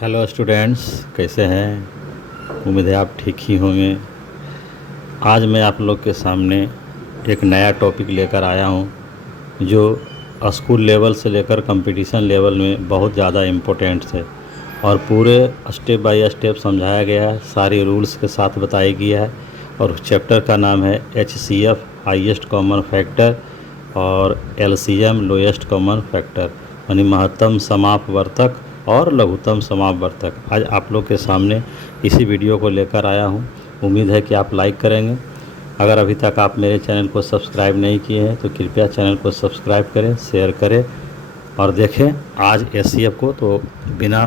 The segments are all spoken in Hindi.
हेलो स्टूडेंट्स, कैसे हैं? उम्मीद है आप ठीक ही होंगे। आज मैं आप लोग के सामने एक नया टॉपिक लेकर आया हूं जो स्कूल लेवल से लेकर कंपटीशन लेवल में बहुत ज़्यादा इम्पोर्टेंट है और पूरे स्टेप बाय स्टेप समझाया गया है, सारी रूल्स के साथ बताया गया है। और चैप्टर का नाम है HCF हाईएस्ट कॉमन फैक्टर और LCM लोएस्ट कॉमन फैक्टर, यानी महत्तम समापवर्तक और लघुत्तम समापवर्तक। आज आप लोग के सामने इसी वीडियो को लेकर आया हूं। उम्मीद है कि आप लाइक करेंगे। अगर अभी तक आप मेरे चैनल को सब्सक्राइब नहीं किए हैं तो कृपया चैनल को सब्सक्राइब करें, शेयर करें और देखें आज HCF को। तो बिना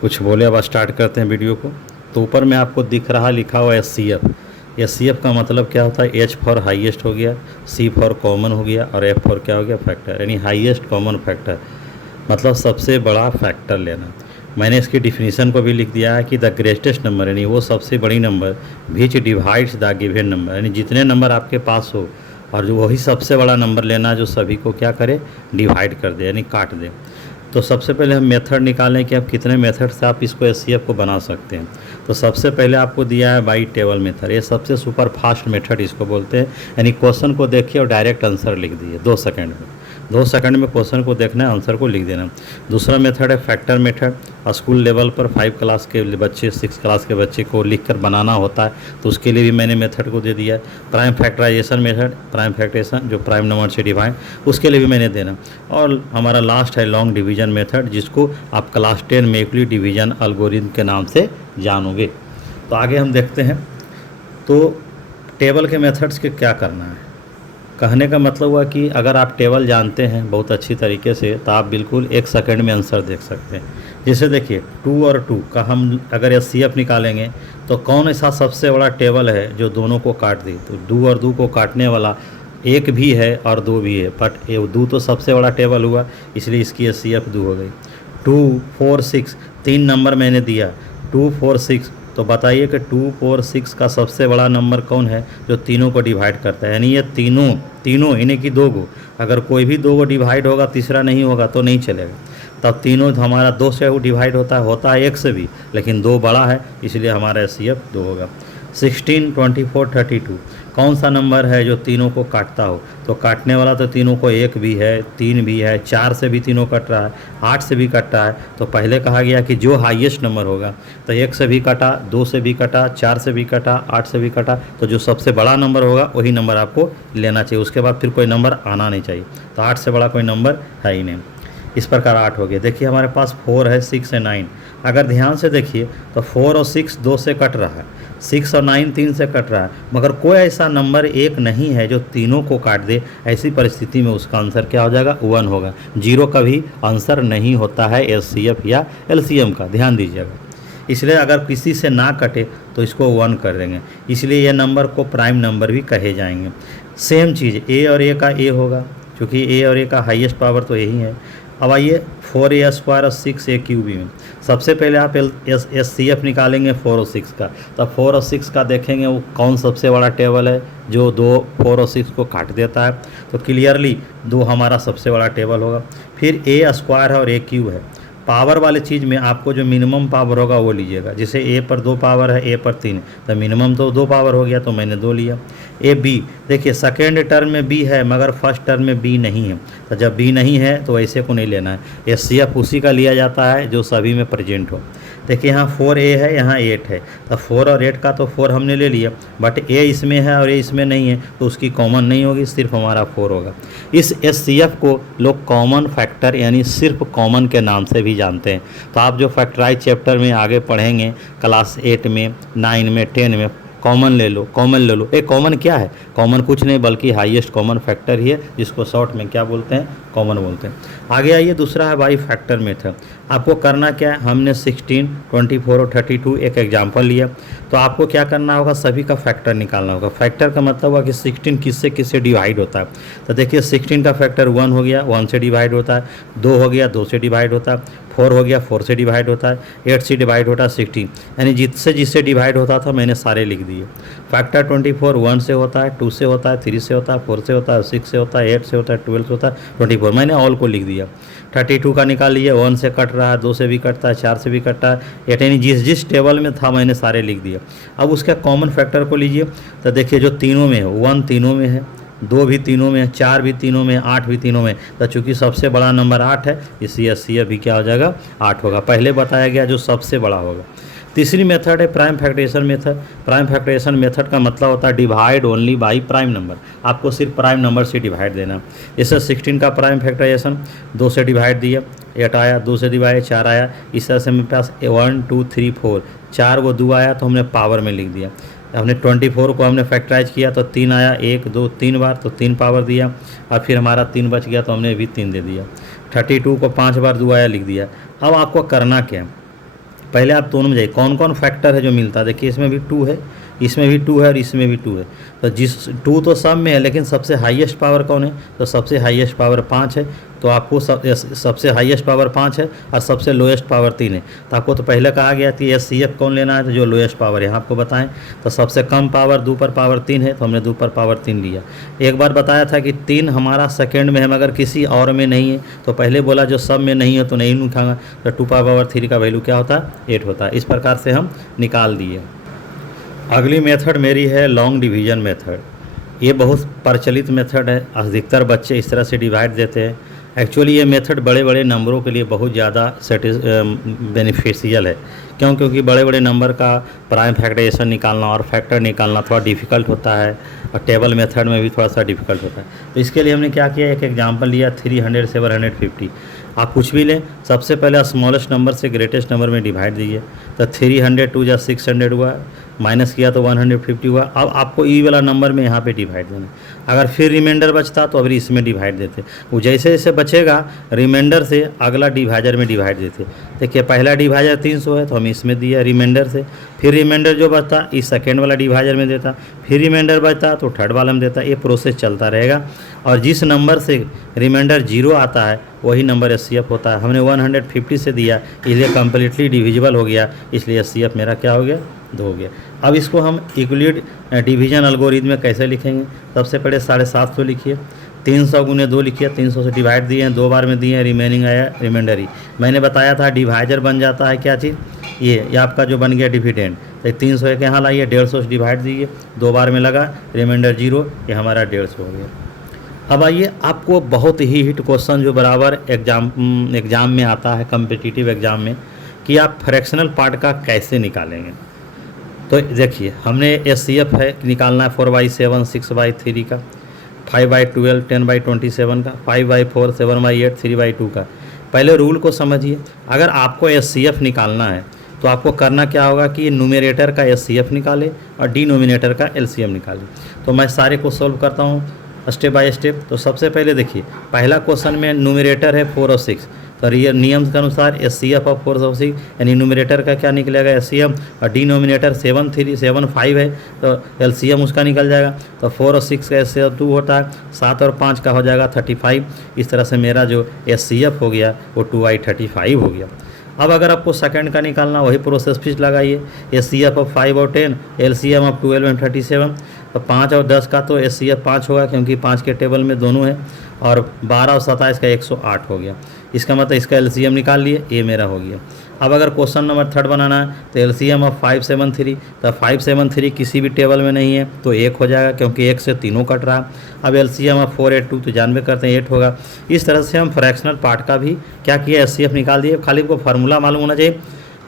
कुछ बोले अब स्टार्ट करते हैं वीडियो को। तो ऊपर में आपको दिख रहा लिखा हुआ HCF का मतलब क्या होता है? H फॉर हाईएस्ट हो गया, C फॉर कॉमन हो गया और F फॉर क्या हो गया? फैक्टर, यानी हाईएस्ट कॉमन फैक्टर मतलब सबसे बड़ा फैक्टर लेना। मैंने इसकी डिफिनीशन को भी लिख दिया है कि द ग्रेटेस्ट नंबर, यानी वो सबसे बड़ी number which divides the given number, यानी जितने नंबर आपके पास हो और जो वही सबसे बड़ा नंबर लेना जो सभी को क्या करे? डिवाइड कर दे, यानी काट दे। तो सबसे पहले हम मेथड निकालें कि आप कितने मेथड से आप इसको HCF को बना सकते हैं। तो सबसे पहले आपको दिया है बाई टेबल मेथड। ये सबसे सुपर फास्ट मेथड इसको बोलते हैं, यानी क्वेश्चन को देखिए और डायरेक्ट आंसर लिख दिए 2 सेकंड में। 2 सेकंड में क्वेश्चन को देखना है, आंसर को लिख देना। दूसरा मेथड है फैक्टर मेथड। स्कूल लेवल पर 5 क्लास के बच्चे, 6 क्लास के बच्चे को लिख कर बनाना होता है, तो उसके लिए भी मैंने मेथड को दे दिया है। Prime factorization method, prime factorization जो प्राइम नंबर से डिवाइड, उसके लिए भी मैंने देना। और हमारा लास्ट है लॉन्ग डिवीजन मेथड, जिसको आप क्लास 10 में यूक्लिड डिवीजन एल्गोरिथम के नाम से जानोगे। तो आगे हम देखते हैं। तो टेबल के मेथड्स के क्या करना है? कहने का मतलब हुआ कि अगर आप टेबल जानते हैं बहुत अच्छी तरीके से तो आप बिल्कुल 1 सेकंड में आंसर देख सकते हैं। जैसे देखिए 2 और 2 का हम अगर HCF निकालेंगे तो कौन ऐसा सबसे बड़ा टेबल है जो दोनों को काट दे? तो 2 और 2 को काटने वाला 1 भी है और 2 भी है, बट 2 तो सबसे बड़ा टेबल हुआ, इसलिए इसकी HCF 2 हो गई। 2, 4, 6 3 नंबर मैंने दिया, 2, 4, 6। तो बताइए कि 2, 4, 6 का सबसे बड़ा नंबर कौन है जो तीनों को डिवाइड करता है? यानी ये तीनों इन्हीं की 2 को, अगर कोई भी 2 को डिवाइड होगा, तीसरा नहीं होगा तो नहीं चलेगा। तब तीनों हमारा 2 से डिवाइड होता है 1 से भी, लेकिन 2 बड़ा है, इसलिए हमारा HCF 2 होगा। 16, 24, 32 कौन सा नंबर है जो तीनों को काटता हो? तो काटने वाला तो तीनों को 1 भी है, 3 भी है, 4 से भी तीनों कट रहा है, 8 से भी कट रहा है। तो पहले कहा गया कि जो हाईएस्ट नंबर होगा, तो 1 से भी कटा, 2 से भी कटा, 4 से भी कटा, 8 से भी कटा, तो जो सबसे बड़ा नंबर होगा वही नंबर आपको लेना चाहिए। उसके बाद फिर कोई नंबर आना नहीं चाहिए। तो 8 से बड़ा कोई नंबर है ही नहीं। इस प्रकार 8 हो गया। देखिए हमारे पास 4 है, 6 है, 9। अगर ध्यान से देखिए तो 4 और 6 2 से कट रहा है, 6 और 9 3 से कट रहा है, मगर कोई ऐसा नंबर 1 नहीं है जो तीनों को काट दे। ऐसी परिस्थिति में उसका आंसर क्या हो जाएगा? 1 होगा। 0 कभी आंसर नहीं होता है HCF या LCM का, ध्यान दीजिएगा। इसलिए अगर किसी से ना कटे तो इसको 1 कर देंगे, इसलिए यह नंबर को प्राइम नंबर भी कहे जाएंगे। सेम चीज़ A और A का A होगा, क्योंकि A और A का हाईएस्ट पावर तो यही है। अब आइए 4A स्क्वायर और 6A क्यूब में सबसे पहले आप HCF निकालेंगे 4 और 6 का। तब 4 और 6 का देखेंगे वो कौन सबसे बड़ा टेबल है जो 4 और 6 को काट देता है। तो क्लियरली 2 हमारा सबसे बड़ा टेबल होगा। फिर A स्क्वायर है और A क्यूब है। पावर वाले चीज़ में आपको जो मिनिमम पावर होगा वो लीजिएगा। जैसे A पर 2 पावर है, A पर 3, तो मिनिमम तो 2 पावर हो गया, तो मैंने 2 लिया। B देखिए सेकेंड टर्म में B है मगर फर्स्ट टर्म में B नहीं है, तो जब B नहीं है तो ऐसे को नहीं लेना है। HCF उसी का लिया जाता है जो सभी में प्रेजेंट हो। देखिए यहाँ 4A है, यहाँ 8 है, तो 4 और 8 का तो 4 हमने ले लिया, बट A इसमें है और A इसमें नहीं है, तो उसकी कॉमन नहीं होगी, सिर्फ हमारा 4 होगा। इस HCF को लोग कॉमन फैक्टर यानी सिर्फ कॉमन के नाम से भी जानते हैं। तो आप जो फैक्टराइज चैप्टर में आगे पढ़ेंगे क्लास 8 में, 9 में, 10 में, कॉमन ले लो, कॉमन ले लो। ये कॉमन क्या है? कॉमन कुछ नहीं बल्कि हाईएस्ट कॉमन फैक्टर ही है, जिसको शॉर्ट में क्या बोलते हैं? कॉमन बोलते हैं। आगे आइए, दूसरा है बाई फैक्टर मेथड। आपको करना क्या है? हमने 16, 24 और 32 एक एग्जाम्पल लिया, तो आपको क्या करना होगा? सभी का फैक्टर निकालना होगा। फैक्टर का मतलब हुआ कि 16 किससे किससे डिवाइड होता है। तो देखिए 16 का फैक्टर 1 हो गया, 1 से डिवाइड होता है, 2 हो गया, 2 से डिवाइड होता है, 4 हो गया, 4 से डिवाइड होता है, 8 से डिवाइड होता है 16, यानी जिससे डिवाइड होता था मैंने सारे लिख दिए। फैक्टर 24 1 से होता है, 2 से होता है, 3 से होता है, 4 से होता है, 6 से होता है, 8 से होता है, 12 से होता है, 24, मैंने ऑल को लिख दिया। 32 का निकाल लिया, 1 से कट रहा है, 2 से भी कटता है, 4 से भी कटता है, 8, यानी जिस टेबल में था मैंने सारे लिख दिए। अब उसका कॉमन फैक्टर को लीजिए, तो देखिए जो तीनों में है, 1 तीनों में है, 2 भी तीनों में है, 4 भी तीनों में है, 8 भी तीनों में है। तो चूंकि सबसे बड़ा नंबर 8 है, इसलिए एचसीएफ भी क्या हो जाएगा, 8 होगा। पहले बताया गया जो सबसे बड़ा होगा। तीसरी मेथड है prime factorization method. Prime factorization method का मतलब होता है divide only by prime number. आपको सिर्फ प्राइम नंबर से डिवाइड देना। जैसे 16 का प्राइम फैक्टराइजेशन 2 से डिवाइड दिया, 8 आया, 2 से डिवाइड 4 आया। इस तरह से मेरे पास 1 2 3 4 4 वो 2 आया तो हमने पावर में लिख दिया। हमने 24 को हमने फैक्टराइज किया तो 3 आया, 1 2 3 बार तो 3 पावर दिया, और फिर हमारा 3 बच गया तो हमने भी 3 दे दिया। 32 को 5 बार 2 आया लिख दिया। अब आपको करना क्या, पहले आप दोनों में जाइए कौन कौन फैक्टर है जो मिलता है। देखिए इसमें भी 2 है, इसमें भी 2 है और इसमें भी 2 है। तो जिस 2 तो सब में है, लेकिन सबसे हाईएस्ट पावर कौन है, तो सबसे हाईएस्ट पावर 5 है। तो आपको सबसे हाईएस्ट पावर 5 है और सबसे लोएस्ट पावर 3 है। तो आपको तो पहले कहा गया कि एचसीएफ कौन लेना है, तो जो लोएस्ट पावर है यहाँ आपको बताएं। तो सबसे कम पावर 2 पर पावर 3 है, तो हमने 2 पर पावर 3 लिया। एक बार बताया था कि 3 हमारा सेकेंड में है मगर किसी और में नहीं है, तो पहले बोला जो सब में नहीं है तो नहीं लिखाऊंगा। तो 2 पावर 3 का वैल्यू क्या होता है, 8 होता है। इस प्रकार से हम निकाल दिए। अगली मेथड मेरी है लॉन्ग डिवीजन मेथड। ये बहुत प्रचलित मेथड है, अधिकतर बच्चे इस तरह से डिवाइड देते हैं। एक्चुअली ये मेथड बड़े बड़े नंबरों के लिए बहुत ज़्यादा बेनिफिशियल है। क्यों, क्योंकि बड़े बड़े नंबर का प्राइम फैक्टराइजेशन निकालना और फैक्टर निकालना थोड़ा डिफ़िकल्ट होता है, और टेबल मेथड में भी थोड़ा सा डिफ़िकल्ट होता है। तो इसके लिए हमने क्या किया, एक एग्जाम्पल लिया 300 750। आप कुछ भी लें, सबसे पहले स्मॉलेस्ट नंबर से ग्रेटेस्ट नंबर में डिवाइड दीजिए। तो 300 2 जा 600 हुआ, माइनस किया तो 150 हुआ। अब आपको ई वाला नंबर में यहाँ पे डिवाइड देना। अगर फिर रिमाइंडर बचता तो अभी इसमें डिवाइड देते। वो जैसे जैसे बचेगा रिमाइंडर से अगला डिवाइजर में डिवाइड देते। देखिए पहला डिवाइजर 300 है तो हम इसमें दिया रिमाइंडर से, फिर रिमाइंडर जो बचता इस सेकेंड वाला डिवाइजर में देता, फिर रिमाइंडर बचता तो थर्ड वाला में देता। ये प्रोसेस चलता रहेगा, और जिस नंबर से रिमाइंडर 0 आता है वही नंबर एचसीएफ होता है। हमने 150 से दिया इसलिए कम्प्लीटली डिविजिबल हो गया, इसलिए एचसीएफ मेरा क्या हो गया, 2 हो गया। अब इसको हम इक्वलिट डिवीजन एल्गोरिथम में कैसे लिखेंगे, सबसे पहले 750 लिखिए, 300 गुने 2 लिखिए, 300 से डिवाइड दिए हैं, 2 बार में दिए हैं, रिमेनिंग आया रिमाइंडर ही। मैंने बताया था डिवाइजर बन जाता है क्या चीज़, ये आपका जो बन गया डिविडेंड। तो 300 के यहाँ लाइए, 150 से डिवाइड दीजिए, 2 बार में लगा, रिमाइंडर 0, ये हमारा 150 हो गया। अब आइए आपको बहुत ही हिट क्वेश्चन जो बराबर एग्ज़ाम में आता है, कम्पिटिटिव एग्ज़ाम में, कि आप फ्रैक्शनल पार्ट का कैसे निकालेंगे। तो देखिए हमने एचसीएफ है निकालना है 4/7 6/3 का, 5/12 10/27 का, 5/4 7/8 3/2 का। पहले रूल को समझिए। अगर आपको एचसीएफ निकालना है तो आपको करना क्या होगा कि न्यूमरेटर का एचसीएफ निकाले और डिनोमिनेटर का एलसीएम निकाले। तो मैं सारे को सॉल्व करता हूँ स्टेप बाय स्टेप। तो सबसे पहले देखिए पहला क्वेश्चन में न्यूमरेटर है 4 और 6, तो ये नियम के अनुसार एचसीएफ ऑफ 4 और 6 यानी न्यूमरेटर का क्या निकलेगा एचसीएम, और डिनोमिनेटर 7 3 7 5 है तो एलसीएम उसका निकल जाएगा। तो 4 और 6 का एचसीएफ 2 होता है, 7 और 5 का हो जाएगा 35। इस तरह से मेरा जो एचसीएफ हो गया वो 2/35 हो गया। अब अगर आपको सेकंड का निकालना वही प्रोसेस फिर लगाइए, एचसीएफ ऑफ 5 और 10, एलसीएम ऑफ 12 और 37। तो 5 और 10 का तो एचसीएफ 5 होगा क्योंकि 5 के टेबल में दोनों है, और 12 और 27 का 108 हो गया। इसका मतलब इसका एलसीएम निकाल लिए, ये मेरा हो गया। अब अगर क्वेश्चन नंबर 3 बनाना है तो एलसीएम ऑफ 573, तो 573 किसी भी टेबल में नहीं है तो 1 हो जाएगा क्योंकि 1 से तीनों कट रहा। अब एलसीएम ऑफ 482 तो जानबे करते हैं 8 होगा। इस तरह से हम फ्रैक्शनल पार्ट का भी क्या किया, एचसीएफ निकाल दिए। खाली आपको फार्मूला मालूम होना चाहिए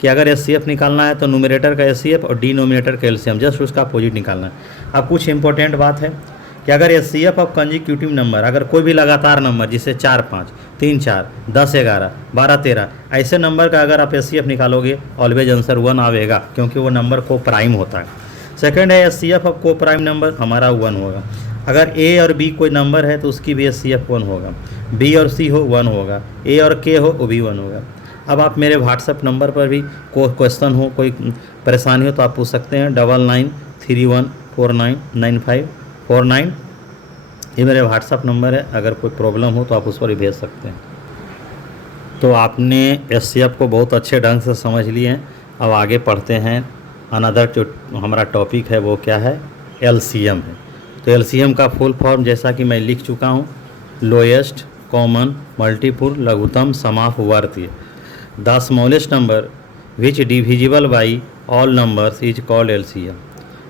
कि अगर एचसीएफ निकालना है तो न्यूमरेटर का एचसीएफ और डिनोमिनेटर का एलसीएम, जस्ट उसका अपोजिट निकालना है। अब कुछ इंपॉर्टेंट बात है कि अगर एचसीएफ ऑफ कंजिक्यूटिव नंबर, अगर कोई भी लगातार नंबर जिससे 4 5 3 4 10 11 12 13 ऐसे नंबर का अगर आप एचसीएफ निकालोगे ऑलवेज आंसर 1 आएगा क्योंकि वो नंबर को प्राइम होता है। सेकंड है एचसीएफ ऑफ को प्राइम नंबर, हमारा 1 होगा। अगर ए और बी कोई नंबर है तो उसकी भी एचसीएफ 1 होगा, बी और सी हो 1 होगा, ए और के हो वो भी 1 होगा। अब आप मेरे व्हाट्सएप नंबर पर भी कोई क्वेश्चन हो, कोई परेशानी हो तो आप पूछ सकते हैं। 9931499549, ये मेरे व्हाट्सएप नंबर है। अगर कोई प्रॉब्लम हो तो आप उस पर भी भेज सकते हैं। तो आपने एचसीएफ को बहुत अच्छे ढंग से समझ लिए हैं। अब आगे पढ़ते हैं। अनदर जो हमारा टॉपिक है वो क्या है, एलसीएम है। तो एलसीएम का फुल फॉर्म जैसा कि मैं लिख चुका हूँ, लोएस्ट कॉमन मल्टीपुल लघुत्तम समापवर्ती। The smallest number which divisible by all numbers is called LCM.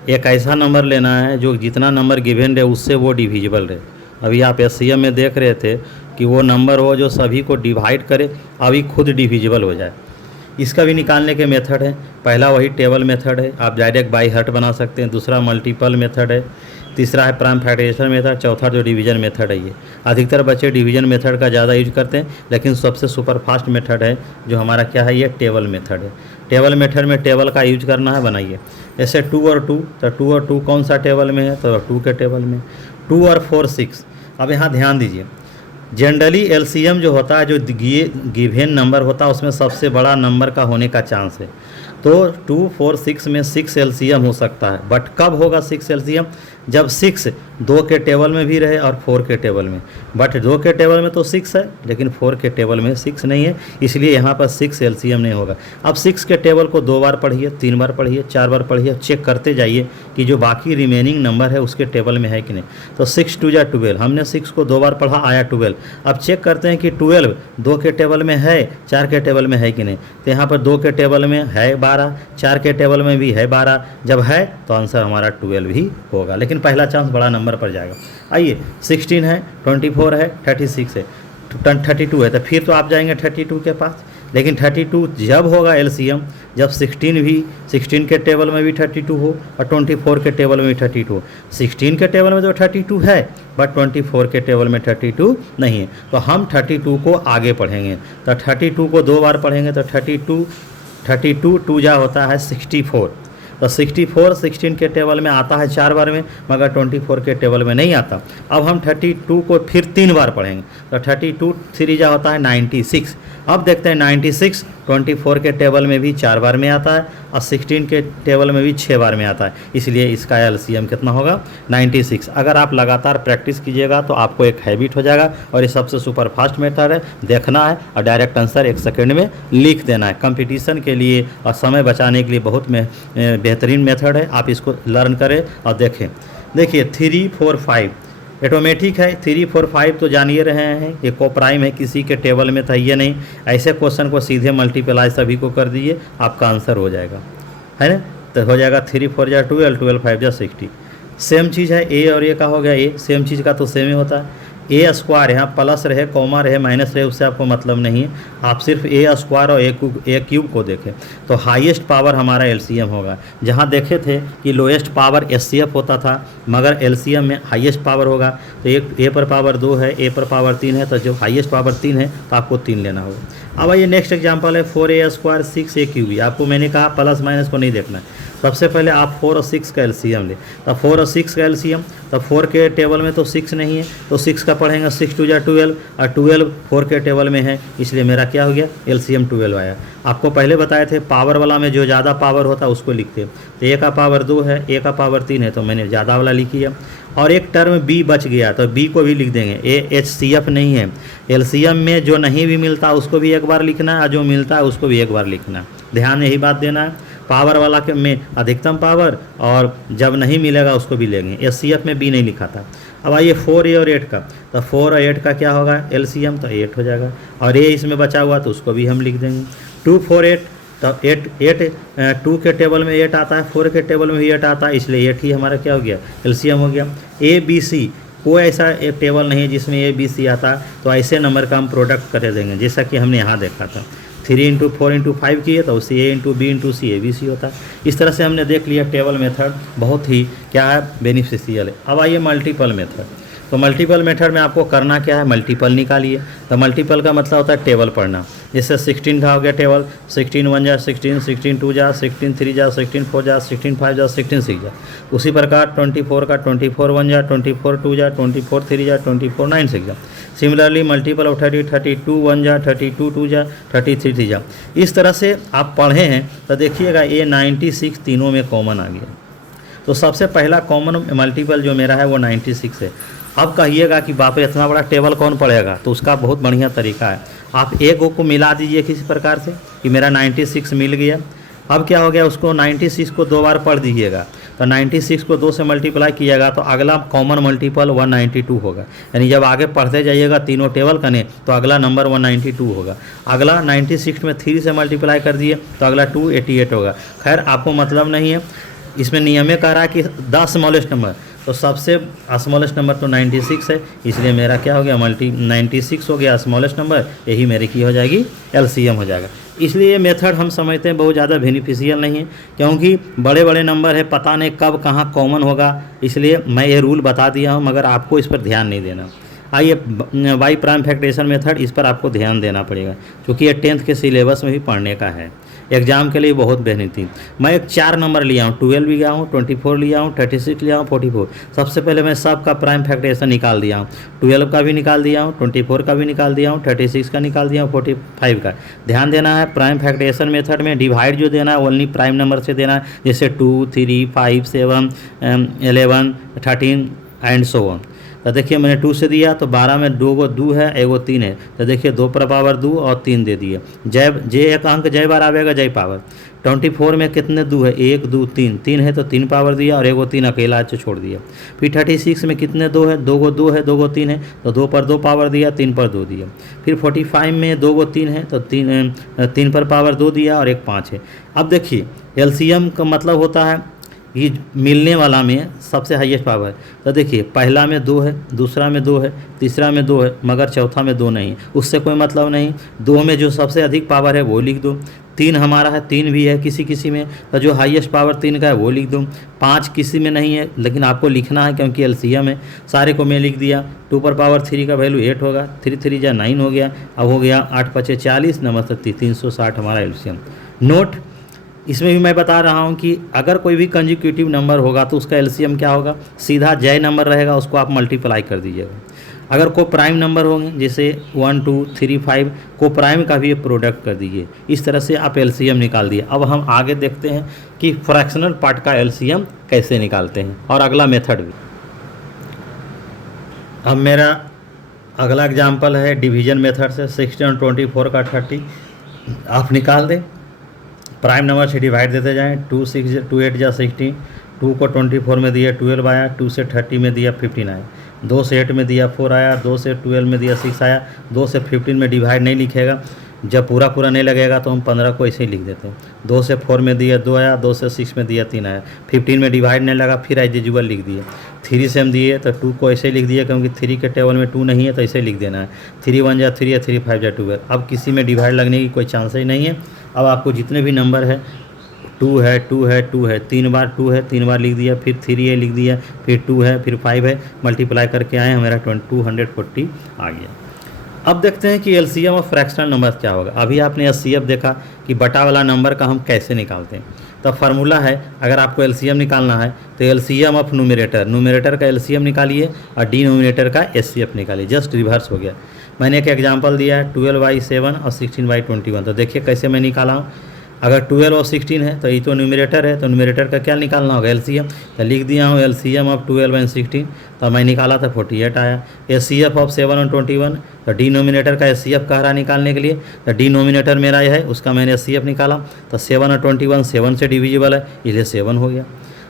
एक ऐसा नंबर लेना है जो जितना नंबर गिवन रहे उससे वो डिविजिबल रहे। अभी आप एचसीएम में देख रहे थे कि वो नंबर हो जो सभी को डिवाइड करे, अभी खुद डिविजिबल हो जाए। इसका भी निकालने के मेथड है। पहला वही टेबल मेथड है, आप डायरेक्ट बाई हार्ट बना सकते हैं। दूसरा मल्टीपल मेथड है। तीसरा है प्राइम फैक्टराइजेशन मेथड। चौथा जो डिवीजन मेथड है, ये अधिकतर बच्चे डिवीजन मेथड का ज़्यादा यूज करते हैं, लेकिन सबसे सुपर फास्ट मेथड है जो हमारा क्या है, ये टेबल मेथड है। टेबल मेथड में टेबल का यूज करना है, बनाइए। जैसे 2 और 2, तो 2 और 2 कौन सा टेबल में है, तो 2 के टेबल में। 2 और 4 6। अब यहाँ ध्यान दीजिए, जनरली एलसीएम जो होता है, जो गिवन नंबर होता है, उसमें सबसे बड़ा नंबर का होने का चांस है। तो 2 4 6 में 6 एलसीएम हो सकता है। बट कब होगा 6 एलसीएम, जब 6 2 के टेबल में भी रहे और 4 के टेबल में। बट 2 के टेबल में तो 6 है, लेकिन 4 के टेबल में 6 नहीं है, इसलिए यहाँ पर 6 एलसीएम नहीं होगा। अब 6 के टेबल को 2 बार पढ़िए, 3 बार पढ़िए, 4 बार पढ़िए, चेक करते जाइए कि जो बाकी रिमेनिंग नंबर है उसके टेबल में है कि नहीं। तो 6 2 जा 12, हमने 6 को 2 बार पढ़ा, आया 12। अब चेक करते हैं कि 12 2 के टेबल में है, 4 के टेबल में है कि नहीं। तो यहाँ पर 2 के टेबल में है 12, 4 के टेबल में भी है 12। जब है तो आंसर हमारा 12 ही होगा, लेकिन पहला चांस बड़ा नंबर पर जाएगा। आइए, 16 है, 24 है, 36 है, 32 है, तो फिर तो आप जाएंगे 32 के पास। लेकिन 32 जब होगा एलसीएम, जब 16 के टेबल में भी 32 हो और 24 के टेबल में भी 32 हो। 16 के टेबल में तो 32 है, बट 24 के टेबल में 32 नहीं है। तो हम 32 को आगे पढ़ेंगे। तो 32 को 2 बार पढ़ेंगे, तो 32 2 जा होता है 64। तो 64 16 के टेबल में आता है 4 बार में, मगर 24 के टेबल में नहीं आता। अब हम 32 को फिर 3 बार पढ़ेंगे, तो 32 3 जा होता है 96। अब देखते हैं 96 24 के टेबल में भी 4 बार में आता है और 16 के टेबल में भी 6 बार में आता है, इसलिए इसका एलसीएम कितना होगा, 96। अगर आप लगातार प्रैक्टिस कीजिएगा तो आपको एक हैबिट हो जाएगा। और ये सबसे सुपर फास्ट मेथड है, देखना है और डायरेक्ट आंसर 1 सेकेंड में लिख देना है। कंपटीशन के लिए और समय बचाने के लिए बहुत बेहतरीन मेथड है, आप इसको लर्न करें और देखें। देखिए 3 4 5 ऑटोमेटिक है। 3 4 5 तो जानिए रहे हैं, ये कोप्राइम है, किसी के टेबल में था ये नहीं। ऐसे क्वेश्चन को सीधे मल्टीप्लाई सभी को कर दीजिए, आपका आंसर हो जाएगा, है ना। तो हो जाएगा 3 4 जा 12, 12 5 जा 60। सेम चीज़ है, ए और ए का हो गया, ए सेम चीज़ का तो सेम ही होता है। ए स्क्वायर, यहाँ प्लस रहे, कॉमा रहे, माइनस रहे, उससे आपको मतलब नहीं है। आप सिर्फ ए स्क्वायर और ए क्यूब को देखें तो हाईएस्ट पावर हमारा एलसीएम होगा। जहाँ देखे थे कि लोएस्ट पावर एचसीएफ होता था, मगर एलसीएम में हाईएस्ट पावर होगा। तो एक ए पर पावर 2 है, ए पर पावर 3 है, तो जो हाईएस्ट पावर 3 है तो आपको 3 लेना होगा। अब आइए नेक्स्ट एग्जाम्पल है 4a स्क्वायर 6a क्यूब। आपको मैंने कहा प्लस माइनस को नहीं देखना है। सबसे पहले आप 4 और 6 का एलसीएम ले। तब 4 और 6 का एलसीएम, तब 4 के टेबल में तो 6 नहीं है, तो 6 का पढ़ेंगे, 6 2 जा 12 और 12 4 के टेबल में है, इसलिए मेरा क्या हो गया, एलसीएम 12 आया। आपको पहले बताए थे पावर वाला में जो ज़्यादा पावर होता है उसको लिखते। तो ए का पावर 2 है, ए का पावर 3 है, तो मैंने ज़्यादा वाला लिखी है। और एक टर्म बी बच गया, तो बी को भी लिख देंगे। ए एचसीएफ नहीं है, एलसीएम में जो नहीं भी मिलता उसको भी एक बार लिखना है और जो मिलता है उसको भी एक बार लिखना है। ध्यान यही बात देना है। पावर वाला के में अधिकतम पावर, और जब नहीं मिलेगा उसको भी लेंगे। एचसीएफ में बी नहीं लिखा था। अब आइए 4a और 8 का, तो 4 और 8 का क्या होगा एलसीएम, तो 8 हो जाएगा। और ए इसमें बचा हुआ तो उसको भी हम लिख देंगे। 2 4 8, तो 8 2 के टेबल में 8 आता है, 4 के टेबल में भी 8 आता है, इसलिए 8 ही हमारा क्या हो गया, एलसीएम हो गया। ए बी सी, कोई ऐसा एक टेबल नहीं है जिसमें ए बी सी आता, तो ऐसे नंबर का हम प्रोडक्ट कर देंगे, जैसा कि हमने यहाँ देखा था। 3 × 4 × 5 किए तो उससे ए × बी × सी ABC होता है। इस तरह से हमने देख लिया टेबल मेथड, बहुत ही क्या है, बेनिफिशियल है। अब आइए मल्टीपल मेथड। तो मल्टीपल मेथड में आपको करना क्या है, मल्टीपल निकालिए। तो मल्टीपल का मतलब होता है टेबल पढ़ना। जैसे 16 का हो गया टेबल, 16 1 जा 16, 16 2 जा 16 3 जा 16 4 जा 16 5 जा 16 6 जा। उसी प्रकार 24 का 24 1 जा 24 2 जा 24 3 जा 24 9 6 जा। सिमिलरली मल्टीपल ऑफ 30 32 1 जा 32 2 जा 33 3 जा। इस तरह से आप पढ़े हैं तो देखिएगा ये 96 तीनों में कॉमन आ गया। तो सबसे पहला कॉमन मल्टीपल जो मेरा है वो 96 है। अब कहिएगा कि बाप रे इतना बड़ा टेबल कौन पढ़ेगा, तो उसका बहुत बढ़िया तरीका है। आप एक को मिला दीजिए किसी प्रकार से कि मेरा 96 मिल गया। अब क्या हो गया, उसको 96 को 2 बार पढ़ दीजिएगा, तो 96 को 2 से मल्टीप्लाई किएगा तो अगला कॉमन मल्टीपल 192 होगा। यानी जब आगे पढ़ते जाइएगा तीनों टेबल कने तो अगला नंबर 192 होगा। अगला 96 में 3 से मल्टीप्लाई कर दिए तो अगला 288 होगा। खैर आपको मतलब नहीं है, इसमें नियम में कह रहा है कि 10 स्मॉलेस्ट नंबर, तो सबसे स्मॉलेस्ट नंबर तो 96 है, इसलिए मेरा क्या हो गया 96 हो गया स्मॉलेस्ट नंबर, यही मेरी की हो जाएगी एलसीएम हो जाएगा। इसलिए ये मेथड हम समझते हैं बहुत ज़्यादा बेनिफिशियल नहीं है, क्योंकि बड़े बड़े नंबर है पता नहीं कब कहाँ कॉमन होगा, इसलिए मैं ये रूल बता दिया हूँ, मगर आपको इस पर ध्यान नहीं देना। आइए बाई प्राइम फैक्टरेशन मेथड, इस पर आपको ध्यान देना पड़ेगा क्योंकि ये 10th के सिलेबस में भी पढ़ने का है, एग्जाम के लिए बहुत बेहतरीन। मैं एक 4 नंबर लिया हूँ, 12 लिया हूँ, 24 लिया हूँ, 36 लिया हूँ, 44। सबसे पहले मैं सबका प्राइम फैक्टरेशन निकाल दिया हूँ, 12 का भी निकाल दिया हूँ, 24 का भी निकाल दिया हूँ, 36 का निकाल दिया हूँ, 45 का। ध्यान देना है प्राइम फैक्टरेशन मेथड में डिवाइड जो देना है ओनली प्राइम नंबर से देना है, जैसे 2, 3, 5, 7, 11, 13 एंड सो ऑन। तो देखिए मैंने 2 से दिया तो 12 में 2 को 2 है, 1 को 3 है, तो देखिए 2 पर पावर 2 और 3 दे दिए। जय एक अंक जय बार आवेगा जय पावर। 24 में कितने 2 है, 1 2 3, 3 है तो 3 पावर दिया और 1 को 3 अकेला है तो छोड़ दिया। फिर 36 में कितने 2 है, 2 को 2 है, 2 को 3 है तो 2 पर 2 पावर दिया, 3 पर 2 दिया। फिर 45 में 2 को 3 है तो 3 पर पावर 2 दिया और 1 5 है। अब देखिए एलसीएम का मतलब होता है ये मिलने वाला में सबसे हाईएस्ट पावर है। तो देखिए पहला में 2 है, दूसरा में 2 है, तीसरा में 2 है, मगर चौथा में 2 नहीं है, उससे कोई मतलब नहीं। 2 में जो सबसे अधिक पावर है वो लिख दो। 3 हमारा है, 3 भी है किसी किसी में, तो जो हाईएस्ट पावर 3 का है वो लिख दो। 5 किसी में नहीं है लेकिन आपको लिखना है क्योंकि एलसीएम है, सारे को मैं लिख दिया। 2 पर पावर 3 का वैल्यू 8 होगा, 3 3 जा 9 हो गया। अब हो गया 8 5 40 नंबर 360 हमारा एलसीएम। नोट इसमें भी मैं बता रहा हूँ कि अगर कोई भी कंजिक्यूटिव नंबर होगा तो उसका एलसीएम क्या होगा, सीधा जय नंबर रहेगा, उसको आप मल्टीप्लाई कर दीजिएगा। अगर को प्राइम नंबर होंगे जैसे 1 2 3 5 को प्राइम का भी प्रोडक्ट कर दीजिए। इस तरह से आप एलसीएम निकाल दिए। अब हम आगे देखते हैं कि फ्रैक्शनल पार्ट का एलसीएम कैसे निकालते हैं और अगला मेथड भी। अब मेरा अगला एग्जाम्पल है डिवीजन मेथड से। 16 और 24 का 30 आप निकाल दें, प्राइम नंबर से डिवाइड देते जाएं। 2 6 2 8 जा 16, 2 को 24 में दिया 12 आया, 2 से 30 में दिया 15 आया, 2 से 8 में दिया 4 आया, 2 से 12 में दिया 6 आया। 2 से 15 में डिवाइड नहीं लिखेगा, जब पूरा पूरा नहीं लगेगा तो हम 15 को ऐसे ही लिख देते हैं। 2 से 4 में दिया 2 आया, 2 से 6 में दिया 3 आया, 15 में डिवाइड नहीं लगा, फिर एज यूजुअल लिख दिए। 3 से हम दिए तो 2 को ऐसे ही लिख दिया क्योंकि 3 के टेबल में 2 नहीं है तो ऐसे ही लिख देना है। 3 1 जा 3 या 3 5 जा 12। अब किसी में डिवाइड लगने की कोई चांस ही नहीं है। अब आपको जितने भी नंबर है 2 है 2 है 2 है, 3 बार 2 है 3 बार लिख दिया, फिर 3 है लिख दिया, फिर 2 है, फिर 5 है, मल्टीप्लाई करके आए हमारा 240 आ गया। अब देखते हैं कि एलसीएम ऑफ फ्रैक्शनल नंबर क्या होगा। अभी आपने एचसीएफ देखा कि बटा वाला नंबर का हम कैसे निकालते हैं। तो फार्मूला है, अगर आपको एलसीएम निकालना है तो एलसीएम ऑफ न्यूमरेटर का एलसीएम निकालिए और डिनोमिनेटर का एचसीएफ निकालिए। जस्ट रिवर्स हो गया। मैंने एक एग्जांपल दिया है 12/7 और 16/21। तो देखिए कैसे मैं निकाला हूँ। अगर 12 और 16 है तो ये तो न्यूमरेटर है, तो न्यूमरेटर का क्या निकालना होगा एलसीएम। तो लिख दिया हूँ एलसीएम ऑफ 12 एंड 16, तो मैं निकाला था 48 आया। एचसीएफ ऑफ 7 और 21, तो डिनोमिनेटर का एचसीएफ कह रहा निकालने के लिए, तो डिनोमिनेटर मेरा ये है उसका मैंने एचसीएफ निकाला। तो 7 और 21 7 से डिविजिबल है, इसलिए 7 हो गया।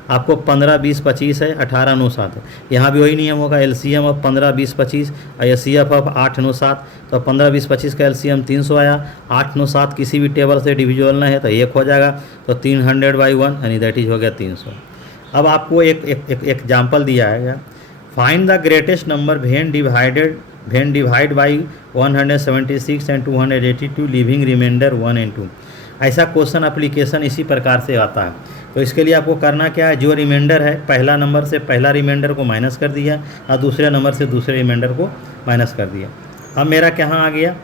आपको 15 20 25 है, 18 9 7 है। यहाँ भी वही नियम होगा, एलसीएम ऑफ 15 20 25 और एचसीएफ ऑफ 8 9 7। तो 15 20 25 का एलसीएम 300 आया। 8 9 7 किसी भी टेबल से डिविजुअल नहीं है तो 1 हो जाएगा, तो 300/1 यानी दैट इज हो गया 300। अब आपको एक एग्जाम्पल दिया है, find the greatest number when divide by 176 and 282 living reminder 1 and 2। ऐसा क्वेश्चन एप्लीकेशन इसी प्रकार से आता है। तो इसके लिए आपको करना क्या है, जो रिमाइंडर है पहला नंबर से पहला रिमाइंडर को माइनस कर दिया और दूसरे नंबर से दूसरे रिमाइंडर को माइनस कर दिया। अब मेरा कहाँ आ गया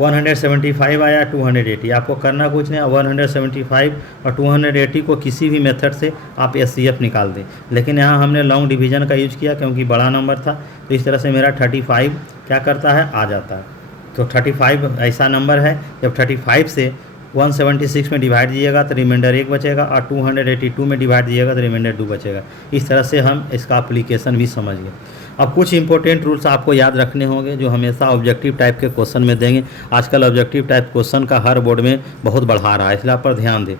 175 आया, 280। आपको करना कुछ नहीं, 175 और 280 को किसी भी मेथड से आप एचसीएफ निकाल दें। लेकिन यहाँ हमने लॉन्ग डिवीजन का यूज किया क्योंकि बड़ा नंबर था, तो इस तरह से मेरा 35 क्या करता है आ जाता है। तो 35 ऐसा नंबर है, जब 35 से 176 में डिवाइड दीजिएगा तो रिमाइंडर 1 बचेगा और 282 में डिवाइड दीजिएगा तो रिमाइंडर 2 बचेगा। इस तरह से हम इसका एप्लीकेशन भी समझ गए। अब कुछ इंपॉर्टेंट रूल्स आपको याद रखने होंगे जो हमेशा ऑब्जेक्टिव टाइप के क्वेश्चन में देंगे। आजकल ऑब्जेक्टिव टाइप क्वेश्चन का हर बोर्ड में बहुत बढ़ा रहा है, इसलिए आप पर ध्यान दें।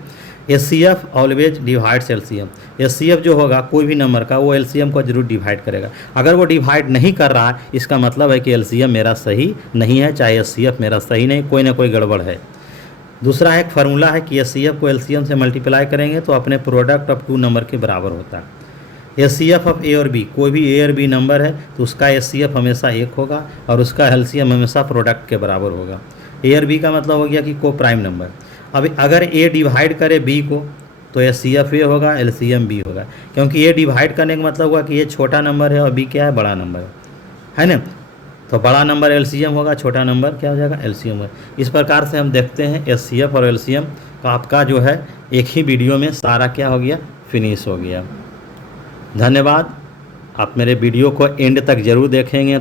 HCF always divides LCM। HCF जो होगा कोई भी नंबर का, वो LCM को जरूर डिवाइड करेगा। अगर वो डिवाइड नहीं कर रहा है, इसका मतलब है कि LCM मेरा सही नहीं है, चाहे HCF मेरा सही नहीं, कोई ना कोई गड़बड़ है। दूसरा एक फार्मूला है कि HCF को LCM से मल्टीप्लाई करेंगे तो अपने प्रोडक्ट ऑफ 2 नंबर के बराबर होता है। HCF ऑफ A और B, कोई भी A और B नंबर है तो उसका HCF हमेशा 1 होगा और उसका LCM हमेशा प्रोडक्ट के बराबर होगा। A और B का मतलब हो गया कि को प्राइम नंबर। अब अगर A डिवाइड करे B को तो HCF A होगा, LCM B होगा, क्योंकि A डिवाइड करने का मतलब हुआ कि A छोटा नंबर है और B क्या है, बड़ा नंबर है ना। तो बड़ा नंबर LCM होगा, छोटा नंबर क्या हो जाएगा, LCM होगा। इस प्रकार से हम देखते हैं HCF और LCM का आपका जो है एक ही वीडियो में सारा क्या हो गया, फिनिश हो गया। धन्यवाद। आप मेरे वीडियो को एंड तक ज़रूर देखेंगे